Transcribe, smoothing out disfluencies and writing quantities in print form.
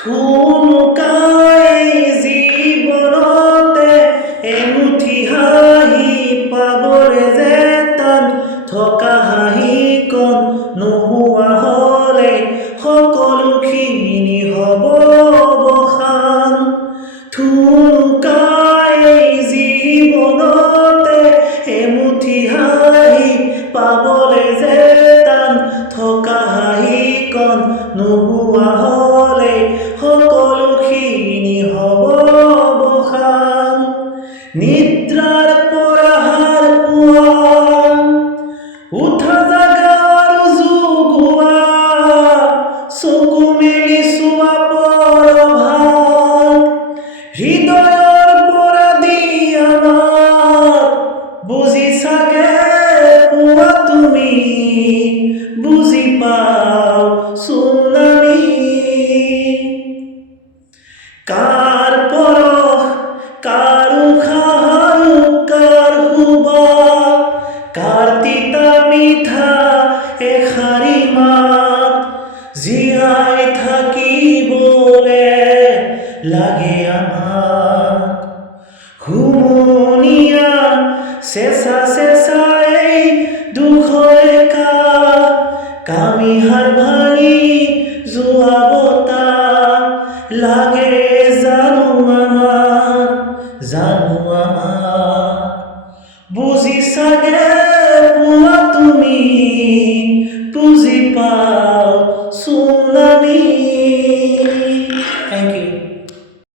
থুনুকাই জীৱনতে এমুঠি হাঁহি পাবৰে যেতান থকা হাঁহিকণ নোহোৱা হ'লে সকলোখিনি হ'ব অৱসান। থুনুকাই জীৱনতে এমুঠি হাঁহি পাবলে যেতান থকা হাঁহিকণ নোহোৱা হ'লে সকলোখিনি হ'ব অৱসান। নিদ্ৰাৰ পৰা সাৰ পোৱা, উঠা জাগাৰ জোগোৱা, চকু মেলি চোৱা পৰভাগ, হৃদয়ৰ পৰা দিয়া মাত বুজি চাগে পোৱা তুমি, বুজি পাও চোন আমি। কাৰ পৰশ, কাৰ উশাহ, কাৰ সুবাস, কাৰ তিতা মিঠা এষাৰি মাত, জীয়াই থাকিবলে লাগে আমাক। হুমুনিয়া চেঁচা চেঁচা এই দুখৰ কাষ, কামিহাৰ ভাঙি যোৱা বতাহ লাগে জানো আমাক, বুজি চাগে